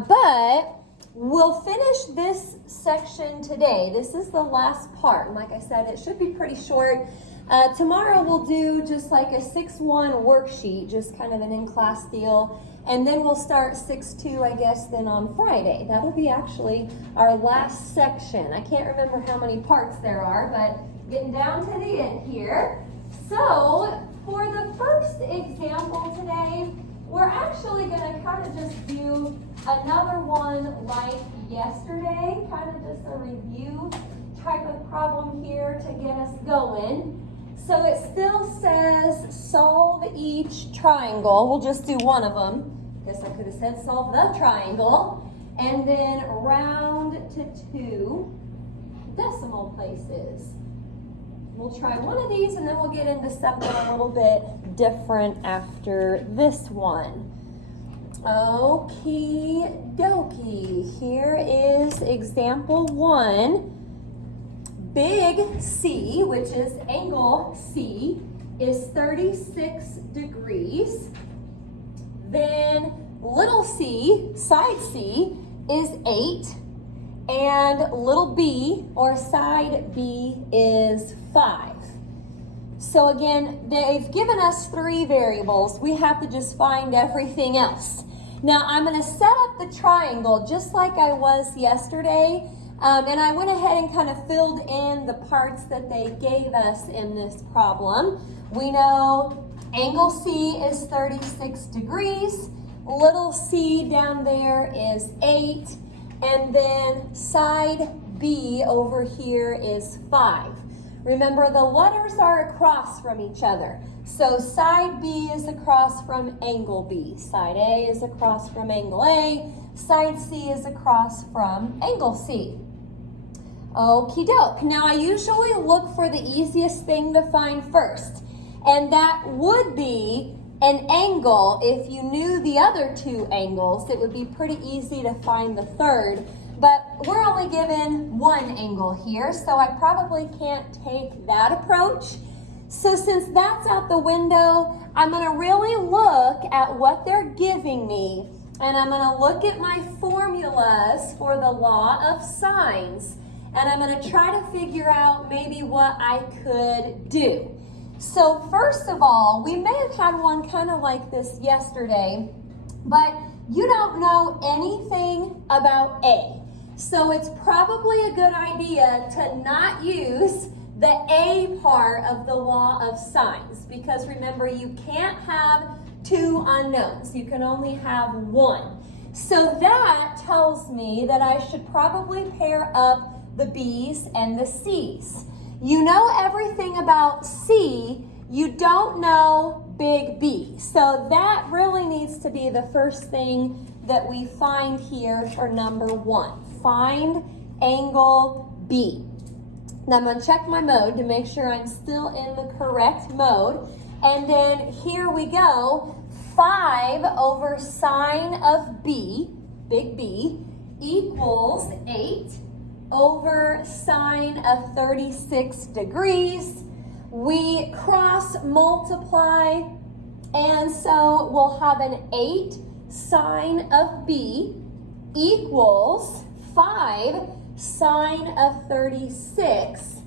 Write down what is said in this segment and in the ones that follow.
But we'll finish this section today. This is the last part. And like I said, it should be pretty short. Tomorrow we'll do just like a 6-1 worksheet, just kind of an in-class deal. And then we'll start 6-2, I guess, then on Friday. That'll be actually our last section. I can't remember how many parts there are, but getting down to the end here. So for the first example today, we're actually going to kind of just do another one like yesterday, kind of just a review type of problem here to get us going. So it still says solve each triangle. We'll just do one of them. Guess I could have said solve the triangle. And then round to 2 decimal places. We'll try one of these and then we'll get into something a little bit different after this one. Okie dokie. Here is example 1. Big C, which is angle C, is 36 degrees. Then little c, side C, is 8. And little b, or side B, is 5. So again, they've given us 3 variables. We have to just find everything else. Now I'm going to set up the triangle just like I was yesterday. And I went ahead and kind of filled in the parts that they gave us in this problem. We know angle C is 36 degrees. Little c down there is 8. And then side B over here is 5. Remember, the letters are across from each other. So side B is across from angle B. Side A is across from angle A. Side C is across from angle C. Okie doke. Now I usually look for the easiest thing to find first. And that would be an angle. If you knew the other 2 angles, it would be pretty easy to find the third. But we're only given 1 angle here, so I probably can't take that approach. So since that's out the window, I'm going to really look at what they're giving me. And I'm going to look at my formulas for the law of sines. And I'm going to try to figure out maybe what I could do. So first of all, we may have had one kind of like this yesterday, but you don't know anything about A. So it's probably a good idea to not use the A part of the law of sines, because remember, you can't have 2 unknowns. You can only have 1. So that tells me that I should probably pair up the B's and the C's. You know everything about C, you don't know big B. So that really needs to be the first thing that we find here for number 1. Find angle B. Now I'm going to check my mode to make sure I'm still in the correct mode. And then here we go. 5 over sine of B, big B, equals 8 over sine of 36 degrees. We cross multiply, and so we'll have an 8 sine of B equals 5 sine of 36.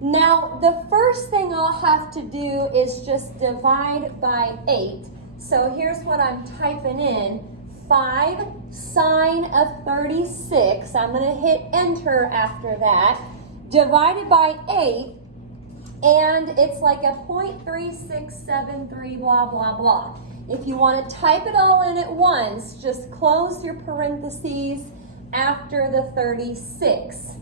Now, the first thing I'll have to do is just divide by 8. So here's what I'm typing in. 5 sine of 36. I'm going to hit enter after that. Divided by 8. And it's like a 0.3673 blah, blah, blah. If you want to type it all in at once, just close your parentheses after the 36.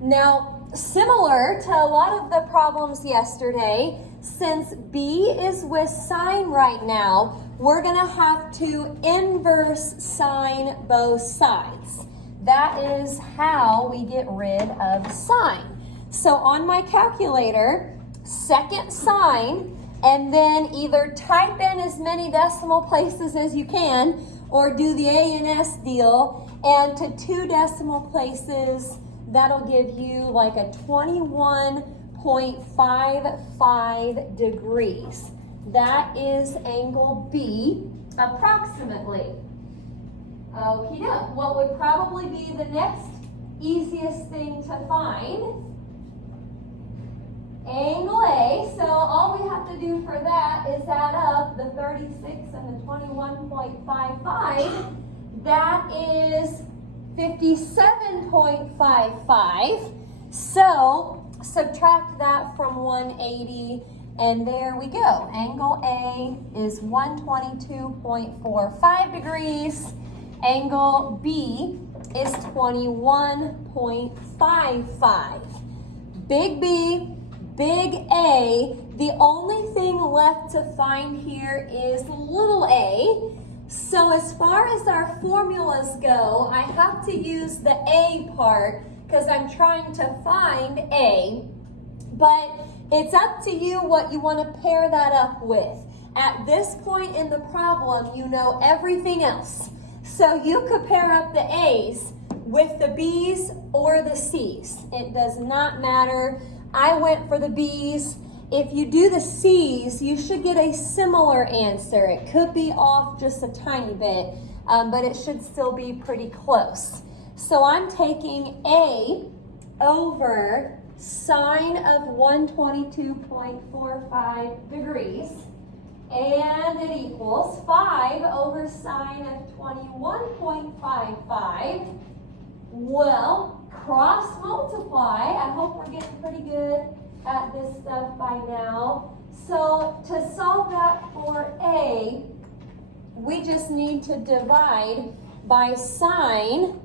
Now, similar to a lot of the problems yesterday, since B is with sine right now, we're going to have to inverse sine both sides. That is how we get rid of sine. So on my calculator, second sine, and then either type in as many decimal places as you can, or do the A and S deal, and to 2 decimal places, that'll give you like a 21.55 degrees. That is angle B, approximately. Okie doke. What would probably be the next easiest thing to find? Angle A. So all we have to do for that is add up the 36 and the 21.55. That is 57.55. So subtract that from 180, and there we go. Angle A is 122.45 degrees. Angle B is 21.55. Big B, big A. The only thing left to find here is little a. So as far as our formulas go, I have to use the A part because I'm trying to find A. But it's up to you what you want to pair that up with. At this point in the problem, you know everything else. So you could pair up the A's with the B's or the C's. It does not matter. I went for the B's. If you do the C's, you should get a similar answer. It could be off just a tiny bit, but it should still be pretty close. So I'm taking A over sine of 122.45 degrees, and it equals 5 over sine of 21.55. Well, cross multiply. I hope we're getting pretty good at this stuff by now. So to solve that for A, we just need to divide by sine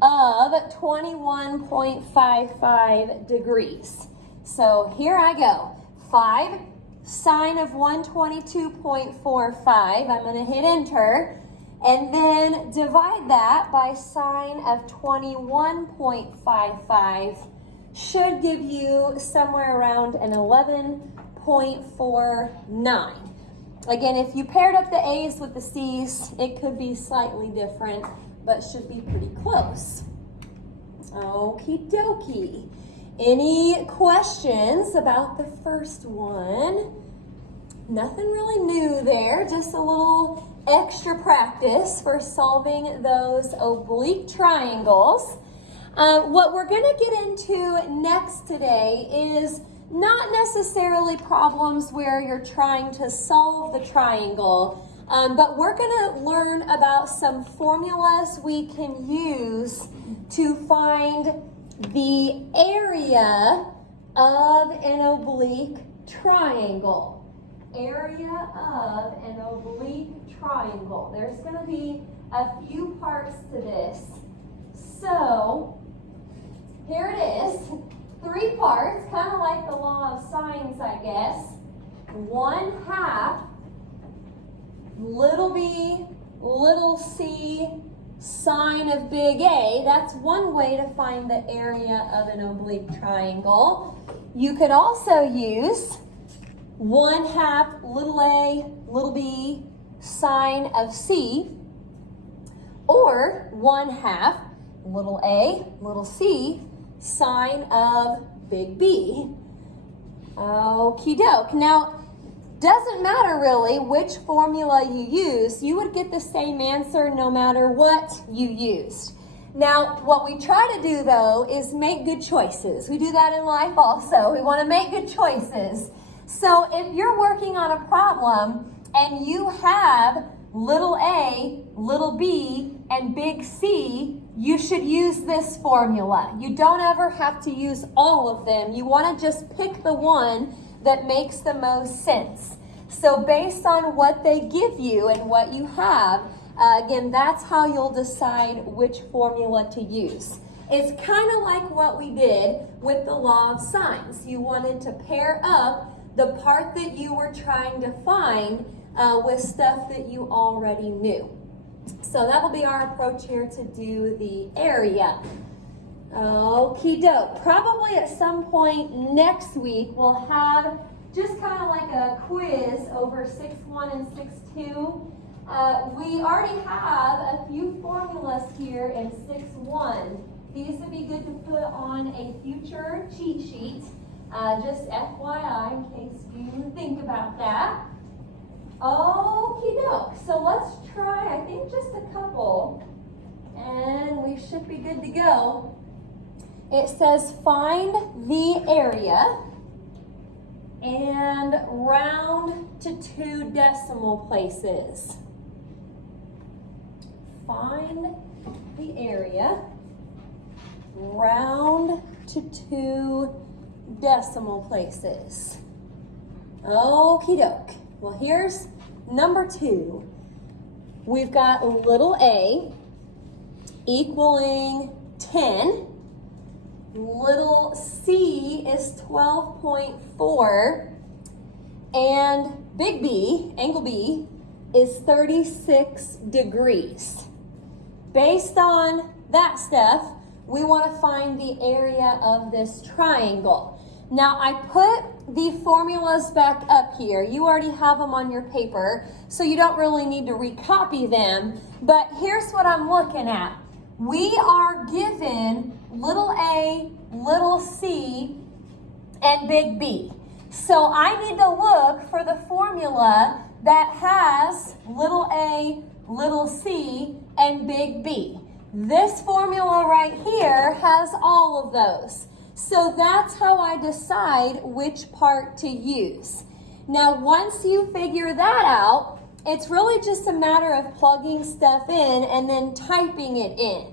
of 21.55 degrees. So here I go. 5 sine of 122.45. I'm going to hit enter. And then divide that by sine of 21.55. Should give you somewhere around an 11.49. Again, if you paired up the A's with the C's, it could be slightly different, but should be pretty close. Okie dokie. Any questions about the first one? Nothing really new there, just a little extra practice for solving those oblique triangles. What we're going to get into next today is not necessarily problems where you're trying to solve the triangle, but we're going to learn about some formulas we can use to find the area of an oblique triangle. Area of an oblique triangle. There's going to be a few parts to this. So here it is. 3 parts, kind of like the law of sines, I guess. 1/2 little b, little c, sine of big A. That's one way to find the area of an oblique triangle. You could also use 1/2 little a, little b, sine of c, or 1/2 little a, little c, sine of big B. Okie doke. Now, doesn't matter really which formula you use, you would get the same answer no matter what you used. Now, what we try to do though is make good choices. We do that in life also. We want to make good choices. So if you're working on a problem and you have little a, little b, and big C, you should use this formula. You don't ever have to use all of them. You want to just pick the one that makes the most sense. So based on what they give you and what you have, again, that's how you'll decide which formula to use. It's kind of like what we did with the law of sines. You wanted to pair up the part that you were trying to find with stuff that you already knew. So that'll be our approach here to do the area. Okie doke. Probably at some point next week we'll have just kind of like a quiz over 6.1 and 6.2. We already have a few formulas here in 6.1. These would be good to put on a future cheat sheet. Just FYI in case you think about that. Okie doke. So let's try, I think, just a couple And we should be good to go. It says find the area and round to 2 decimal places. Find the area, round to 2 decimal places. Okie doke. Well, here's number 2. We've got little a equaling 10. Little c is 12.4. And big B, angle B, is 36 degrees. Based on that stuff, we want to find the area of this triangle. Now, I put the formulas back up here. You already have them on your paper, so you don't really need to recopy them. But here's what I'm looking at. We are given little a, little c, and big B. So I need to look for the formula that has little a, little c, and big B. This formula right here has all of those. So that's how I decide which part to use. Now, once you figure that out, it's really just a matter of plugging stuff in and then typing it in.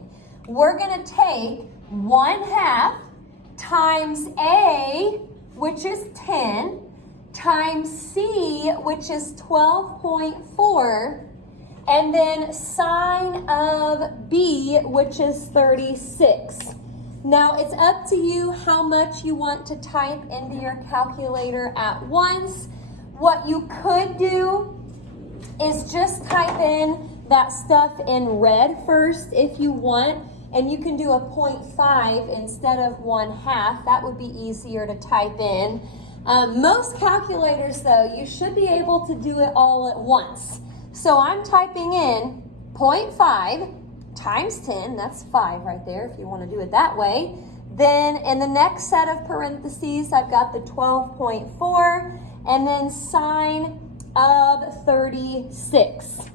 We're going to take 1/2 times A, which is 10, times C, which is 12.4, and then sine of B, which is 36. Now, it's up to you how much you want to type into your calculator at once. What you could do is just type in that stuff in red first if you want, and you can do a 0.5 instead of 1/2. That would be easier to type in. Most calculators, though, you should be able to do it all at once. So I'm typing in 0.5 times 10, that's 5 right there if you want to do it that way. Then in the next set of parentheses, I've got the 12.4 and then sine of 36.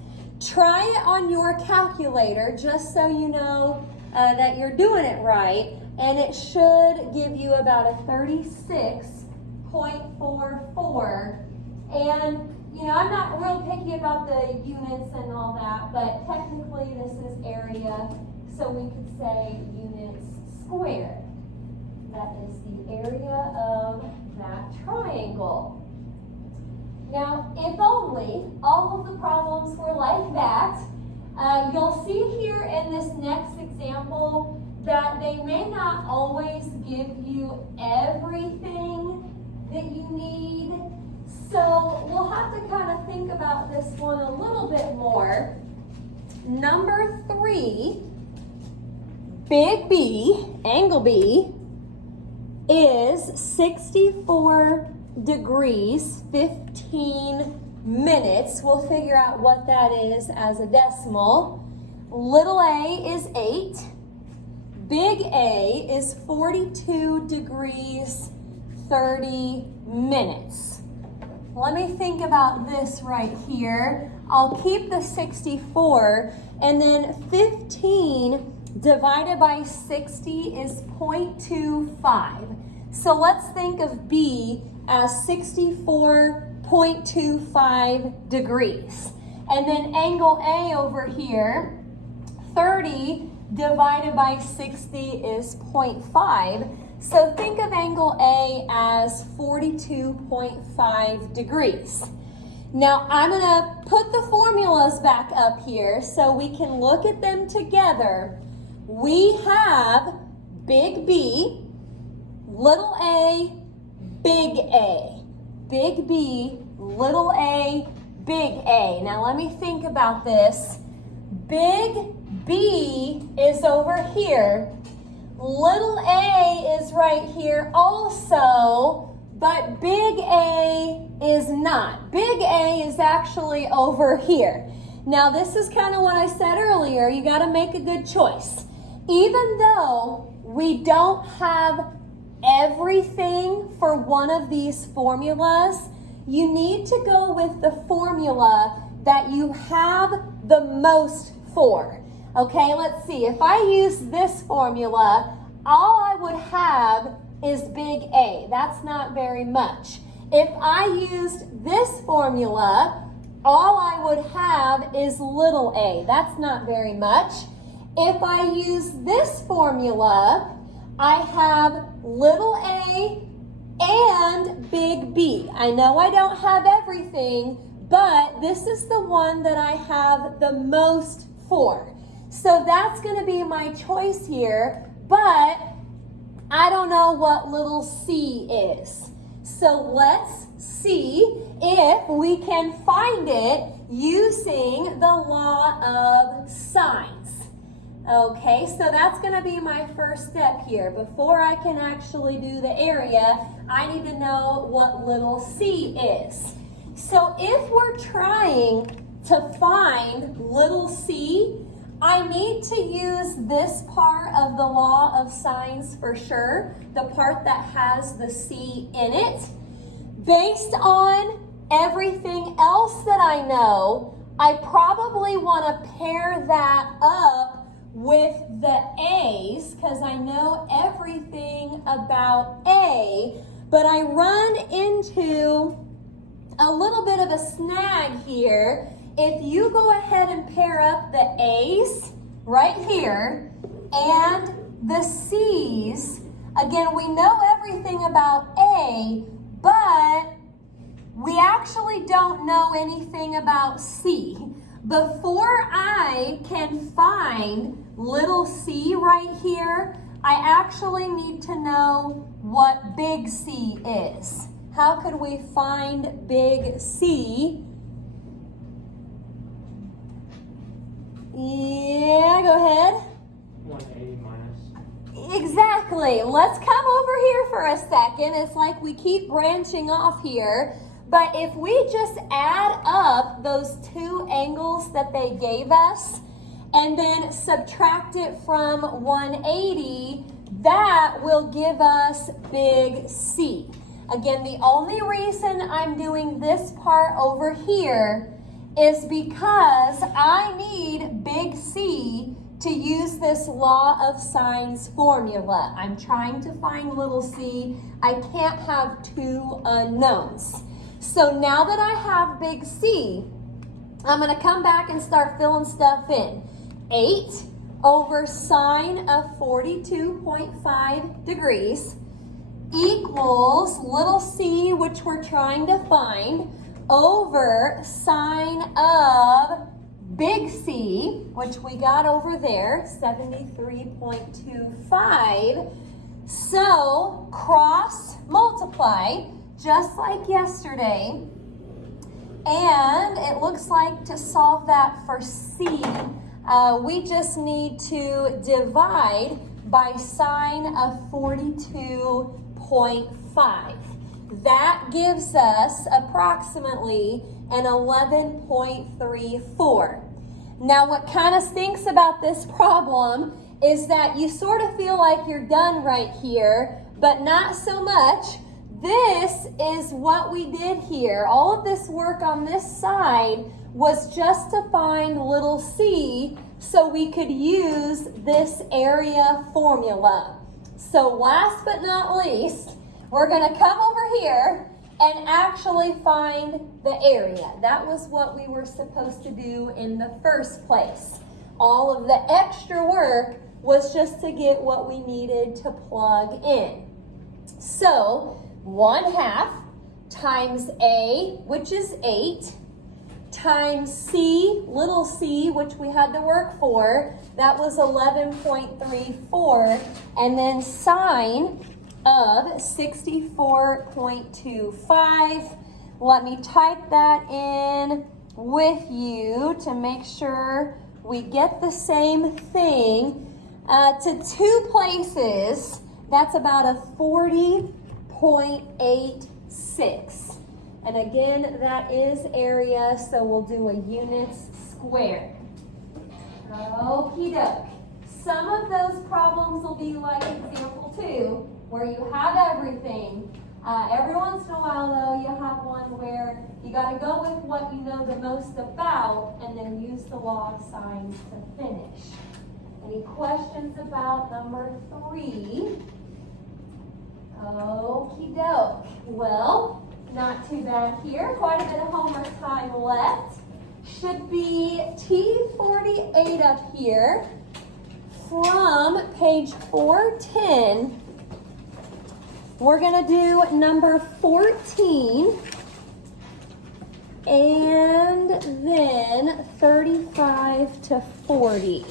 Try it on your calculator just so you know that you're doing it right, and it should give you about a 36.44. And you know, I'm not real picky about the units and all that, but technically this is area, so we could say units squared. That is the area of that triangle. Now, if only all of the problems were like that, you'll see here in this next example that they may not always give you everything that you need. So we'll have to kind of think about this one a little bit more. Number 3, big B, angle B, is 64 degrees, 15 minutes. We'll figure out what that is as a decimal. Little a is 8. Big A is 42 degrees, 30 minutes. Let me think about this right here. I'll keep the 64, and then 15 divided by 60 is 0.25. So let's think of B as 64.25 degrees. And then angle A over here, 30 divided by 60 is 0.5. So think of angle A as 42.5 degrees. Now I'm going to put the formulas back up here so we can look at them together. We have big B, little a, big A. Big B, little a, big A. Now let me think about this. Big B is over here. Little a is right here also, but big A is not. Big A is actually over here. Now this is kind of what I said earlier. You got to make a good choice. Even though we don't have everything for one of these formulas, you need to go with the formula that you have the most for. Okay, let's see. If I use this formula, all I would have is big A. That's not very much. If I used this formula, all I would have is little a. That's not very much. If I use this formula, I have little a and big B. I know I don't have everything, but this is the one that I have the most for. So that's going to be my choice here, but I don't know what little c is. So let's see if we can find it using the law of sines. Okay, so that's going to be my first step here. Before I can actually do the area, I need to know what little c is. So if we're trying to find little c, I need to use this part of the law of sines for sure, the part that has the c in it. Based on everything else that I know, I probably want to pair that up with the a's because I know everything about a, but I run into a little bit of a snag here. If you go ahead and pair up the a's right here and the c's, again, we know everything about a, but we actually don't know anything about c. Before I can find little c right here, I actually need to know what big C is. How could we find big C? Yeah, go ahead. 180 minus. Exactly. Let's come over here for a second. It's like we keep branching off here. But if we just add up those two angles that they gave us and then subtract it from 180, that will give us big C. Again, the only reason I'm doing this part over here is because I need big C to use this law of sines formula. I'm trying to find little c. I can't have two unknowns. So now that I have big C, I'm going to come back and start filling stuff in. 8 over sine of 42.5 degrees equals little c, which we're trying to find, over sine of big C, which we got over there, 73.25. So cross multiply, just like yesterday. And it looks like to solve that for C, we just need to divide by sine of 42.5. That gives us approximately an 11.34. Now, what kind of stinks about this problem is that you sort of feel like you're done right here, but not so much. This is what we did here. All of this work on this side was just to find little c so we could use this area formula. So last but not least, we're going to come over here and actually find the area. That was what we were supposed to do in the first place. All of the extra work was just to get what we needed to plug in. So 1/2 times A, which is 8, times C, little c, which we had to work for, that was 11.34, and then sine of 64.25. Let me type that in with you to make sure we get the same thing. To two places, that's about a 40.86. And again, that is area, so we'll do a units squared. Okie doke. Some of those problems will be like example 2, where you have everything. Every once in a while, though, you have one where you got to go with what you know the most about and then use the law of signs to finish. Any questions about number 3? Okie doke. Well, not too bad here. Quite a bit of homework time left. Should be T48 up here from page 410. We're going to do number 14 and then 35 to 40.